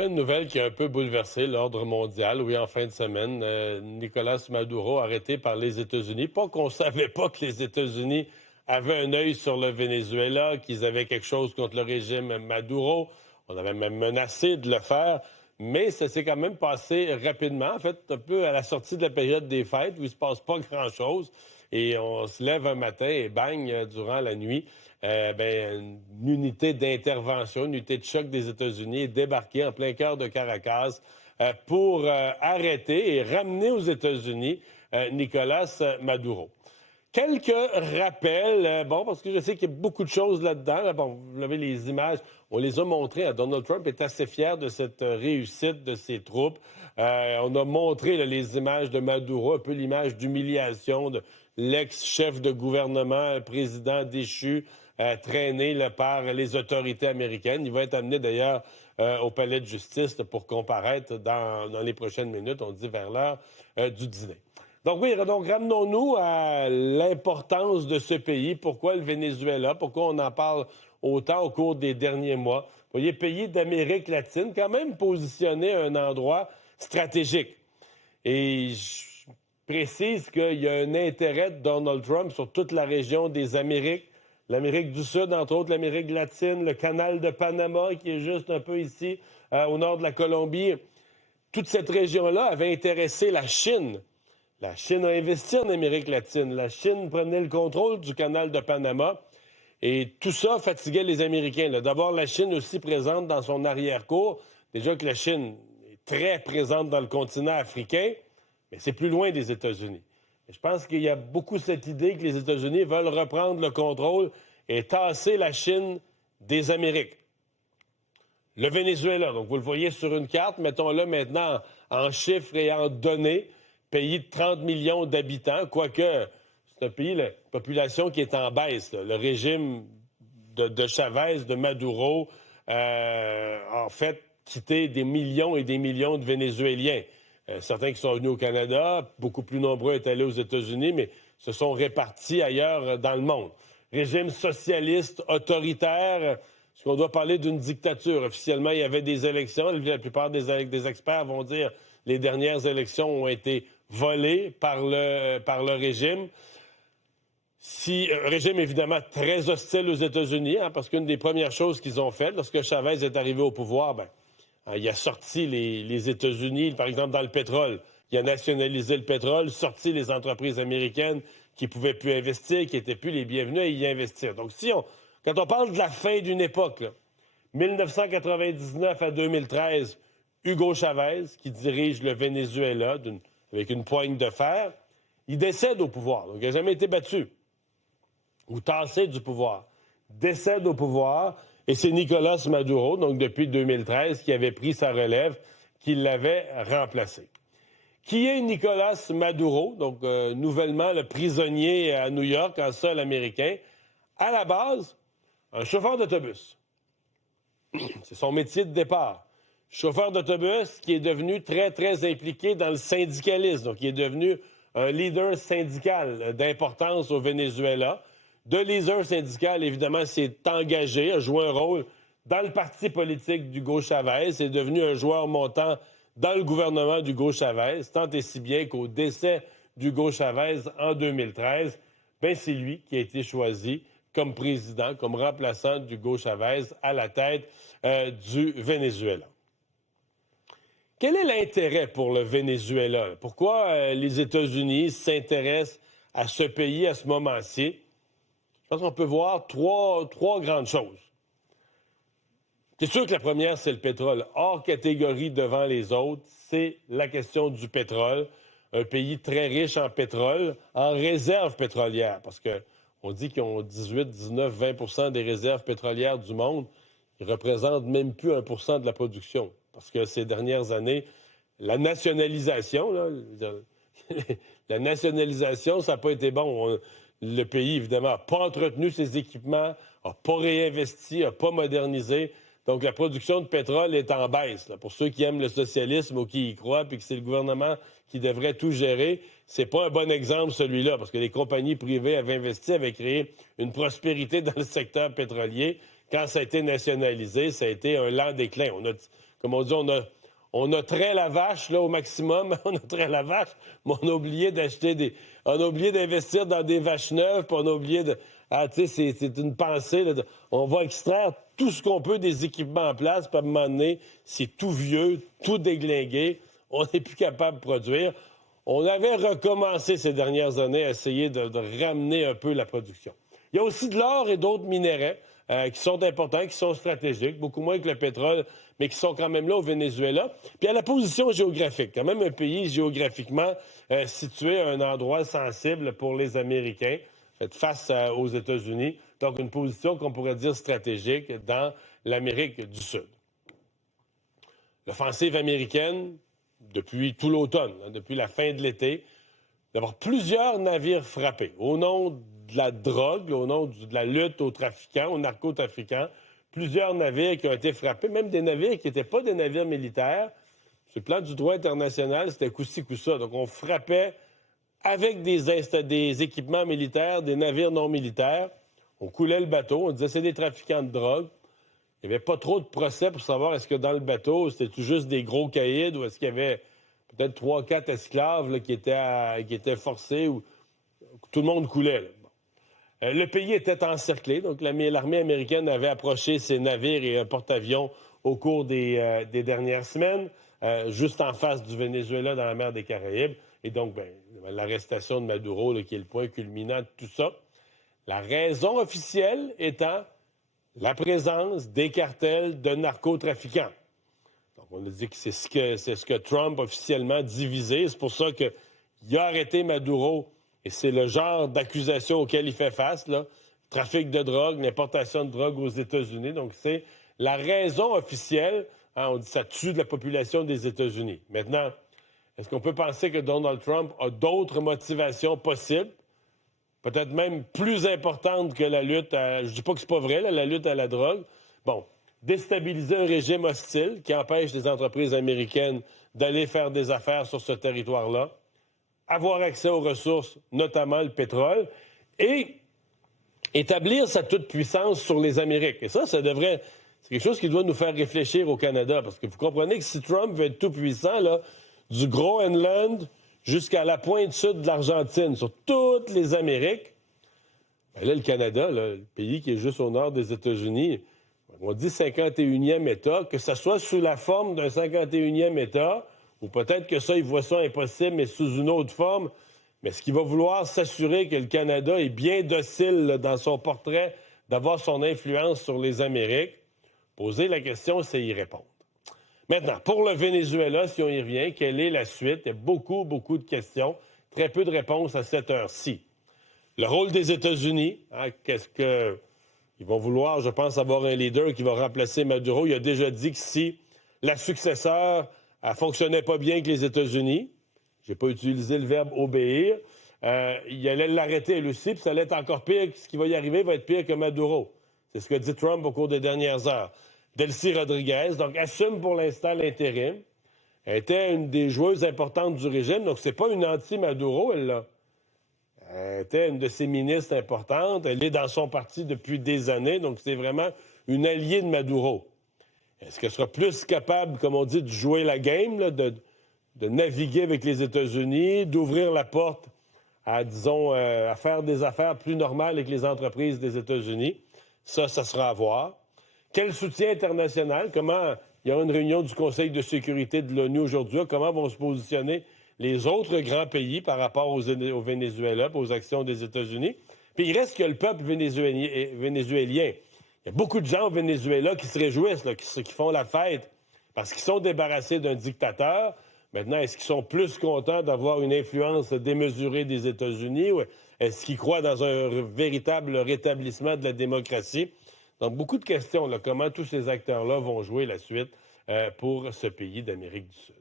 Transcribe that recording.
Une nouvelle qui a un peu bouleversé l'ordre mondial, oui, en fin de semaine. Nicolas Maduro arrêté par les États-Unis. Pas qu'on ne savait pas que les États-Unis avaient un œil sur le Venezuela, qu'ils avaient quelque chose contre le régime Maduro. On avait même menacé de le faire. Mais ça s'est quand même passé rapidement. En fait, un peu à la sortie de la période des fêtes, où il ne se passe pas grand-chose. Et on se lève un matin et bang, durant la nuit, une unité d'intervention, une unité de choc des États-Unis est débarquée en plein cœur de Caracas pour arrêter et ramener aux États-Unis Nicolas Maduro. Quelques rappels, parce que je sais qu'il y a beaucoup de choses là-dedans. Bon, vous avez les images, on les a montrées. Donald Trump est assez fier de cette réussite de ses troupes. On a montré là, les images de Maduro, un peu l'image d'humiliation de l'ex-chef de gouvernement, président déchu, traîné là, par les autorités américaines. Il va être amené d'ailleurs au palais de justice là, pour comparaître dans les prochaines minutes, on dit vers l'heure du dîner. Donc oui, donc ramenons-nous à l'importance de ce pays. Pourquoi le Venezuela? Pourquoi on en parle autant au cours des derniers mois? Vous voyez, pays d'Amérique latine, quand même positionné à un endroit stratégique. Et je précise qu'il y a un intérêt de Donald Trump sur toute la région des Amériques. L'Amérique du Sud, entre autres l'Amérique latine, le canal de Panama qui est juste un peu ici, au nord de la Colombie. Toute cette région-là avait intéressé la Chine. La Chine a investi en Amérique latine. La Chine prenait le contrôle du canal de Panama. Et tout ça fatiguait les Américains. D'abord, la Chine aussi présente dans son arrière-cour. Déjà que la Chine est très présente dans le continent africain, mais c'est plus loin des États-Unis. Et je pense qu'il y a beaucoup cette idée que les États-Unis veulent reprendre le contrôle et tasser la Chine des Amériques. Le Venezuela, donc vous le voyez sur une carte, mettons-le maintenant en chiffres et en données. Pays de 30 millions d'habitants, quoique c'est un pays, la population qui est en baisse. Là. Le régime de Chavez, de Maduro, en fait, quitté des millions et des millions de Vénézuéliens. Certains qui sont venus au Canada, beaucoup plus nombreux sont allés aux États-Unis, mais se sont répartis ailleurs dans le monde. Régime socialiste, autoritaire, est-ce qu'on doit parler d'une dictature? Officiellement, il y avait des élections. La plupart des experts vont dire que les dernières élections ont été volées par le régime. Un régime évidemment très hostile aux États-Unis, parce qu'une des premières choses qu'ils ont faites lorsque Chavez est arrivé au pouvoir, il a sorti les États-Unis, par exemple dans le pétrole. Il a nationalisé le pétrole, sorti les entreprises américaines qui ne pouvaient plus investir, qui n'étaient plus les bienvenues à y investir. Donc quand on parle de la fin d'une époque, là, 1999 à 2013, Hugo Chavez, qui dirige le Venezuela avec une poigne de fer, il décède au pouvoir. Donc, il n'a jamais été battu ou tassé du pouvoir. Décède au pouvoir, et c'est Nicolas Maduro, donc depuis 2013, qui avait pris sa relève, qui l'avait remplacé. Qui est Nicolas Maduro, donc nouvellement le prisonnier à New York, en sol américain? À la base, un chauffeur d'autobus. C'est son métier de départ. Chauffeur d'autobus qui est devenu très, très impliqué dans le syndicalisme. Donc, il est devenu un leader syndical d'importance au Venezuela. De leader syndical, évidemment, s'est engagé, a joué un rôle dans le parti politique d'Hugo Chavez. C'est devenu un joueur montant dans le gouvernement d'Hugo Chavez, tant et si bien qu'au décès d'Hugo Chavez en 2013, c'est lui qui a été choisi comme président, comme remplaçant d'Hugo Chavez à la tête du Venezuela. Quel est l'intérêt pour le Venezuela? Pourquoi les États-Unis s'intéressent à ce pays à ce moment-ci? Je pense qu'on peut voir trois grandes choses. C'est sûr que la première, c'est le pétrole. Hors catégorie devant les autres, c'est la question du pétrole. Un pays très riche en pétrole, en réserves pétrolières, parce qu'on dit qu'ils ont 18, 19, 20 des réserves pétrolières du monde. Ils représentent même plus 1 de la production. Parce que ces dernières années, la nationalisation, la nationalisation, ça n'a pas été bon. Le pays, évidemment, n'a pas entretenu ses équipements, n'a pas réinvesti, n'a pas modernisé. Donc, la production de pétrole est en baisse. Là. Pour ceux qui aiment le socialisme ou qui y croient, puis que c'est le gouvernement qui devrait tout gérer, c'est pas un bon exemple, celui-là, parce que les compagnies privées avaient investi, avaient créé une prospérité dans le secteur pétrolier. Quand ça a été nationalisé, ça a été un lent déclin. comme on dit, on a trait la vache là, au maximum, on a trait la vache, mais on a oublié on a oublié d'investir dans des vaches neuves, puis on a oublié de... Ah, tu sais, c'est une pensée, là, on va extraire tout ce qu'on peut des équipements en place, puis à un moment donné, c'est tout vieux, tout déglingué, on n'est plus capable de produire. On avait recommencé ces dernières années à essayer de ramener un peu la production. Il y a aussi de l'or et d'autres minéraux qui sont importants, qui sont stratégiques, beaucoup moins que le pétrole, mais qui sont quand même là au Venezuela. Puis à la position géographique, quand même un pays géographiquement situé à un endroit sensible pour les Américains, face aux États-Unis. Donc une position qu'on pourrait dire stratégique dans l'Amérique du Sud. L'offensive américaine, depuis tout l'automne, depuis la fin de l'été, d'avoir plusieurs navires frappés au nom de la drogue, au nom de la lutte aux trafiquants, aux narcotrafiquants. Plusieurs navires qui ont été frappés, même des navires qui n'étaient pas des navires militaires. Sur le plan du droit international, c'était coup-ci, coup-ça. Donc, on frappait avec des équipements militaires, des navires non militaires. On coulait le bateau, on disait c'est des trafiquants de drogue. Il n'y avait pas trop de procès pour savoir est-ce que dans le bateau, c'était tout juste des gros caïds ou est-ce qu'il y avait peut-être 3-4 esclaves là, qui étaient forcés ou tout le monde coulait. Là. Le pays était encerclé, donc l'armée américaine avait approché ses navires et un porte-avions au cours des dernières semaines, juste en face du Venezuela dans la mer des Caraïbes. Et donc, l'arrestation de Maduro, là, qui est le point culminant de tout ça. La raison officielle étant la présence des cartels de narcotrafiquants. Donc, on a dit que c'est ce que Trump officiellement divisé. C'est pour ça qu'il a arrêté Maduro. Et c'est le genre d'accusation auquel il fait face, là. Trafic de drogue, l'importation de drogue aux États-Unis. Donc, c'est la raison officielle. Hein, on dit que ça tue de la population des États-Unis. Maintenant, est-ce qu'on peut penser que Donald Trump a d'autres motivations possibles? Peut-être même plus importantes que la lutte à... Je dis pas que c'est pas vrai, là, la lutte à la drogue. Bon, déstabiliser un régime hostile qui empêche les entreprises américaines d'aller faire des affaires sur ce territoire-là. Avoir accès aux ressources, notamment le pétrole, et établir sa toute-puissance sur les Amériques. Et ça devrait... C'est quelque chose qui doit nous faire réfléchir au Canada, parce que vous comprenez que si Trump veut être tout-puissant, là, du Groenland jusqu'à la pointe sud de l'Argentine, sur toutes les Amériques, bien là, le Canada, là, le pays qui est juste au nord des États-Unis, on dit 51e État, que ça soit sous la forme d'un 51e État, ou peut-être que ça, il voit ça impossible, mais sous une autre forme. Mais est-ce qu'il va vouloir s'assurer que le Canada est bien docile là, dans son portrait, d'avoir son influence sur les Amériques? Poser la question, c'est y répondre. Maintenant, pour le Venezuela, si on y revient, quelle est la suite? Il y a beaucoup, beaucoup de questions, très peu de réponses à cette heure-ci. Le rôle des États-Unis, hein, qu'est-ce que... Ils vont vouloir, je pense, avoir un leader qui va remplacer Maduro. Il a déjà dit que si la successeur elle fonctionnait pas bien avec les États-Unis, j'ai pas utilisé le verbe obéir, il allait l'arrêter elle aussi, puis ça allait être encore pire. Ce qui va y arriver va être pire que Maduro. C'est ce que dit Trump au cours des dernières heures. Delcy Rodriguez, donc, assume pour l'instant l'intérim. Elle était une des joueuses importantes du régime, donc c'est pas une anti-Maduro, elle, là. Elle était une de ses ministres importantes. Elle est dans son parti depuis des années, donc c'est vraiment une alliée de Maduro. Est-ce qu'elle sera plus capable, comme on dit, de jouer la game, là, de naviguer avec les États-Unis, d'ouvrir la porte à, disons, à faire des affaires plus normales avec les entreprises des États-Unis? Ça sera à voir. Quel soutien international? Comment... Il y a une réunion du Conseil de sécurité de l'ONU aujourd'hui. Comment vont se positionner les autres grands pays par rapport au Venezuela, aux actions des États-Unis? Puis il reste que le peuple vénézuélien. Il y a beaucoup de gens au Venezuela qui se réjouissent, là, qui font la fête parce qu'ils sont débarrassés d'un dictateur. Maintenant, est-ce qu'ils sont plus contents d'avoir une influence démesurée des États-Unis ou est-ce qu'ils croient dans un véritable rétablissement de la démocratie? Donc, beaucoup de questions, là, comment tous ces acteurs-là vont jouer la suite pour ce pays d'Amérique du Sud.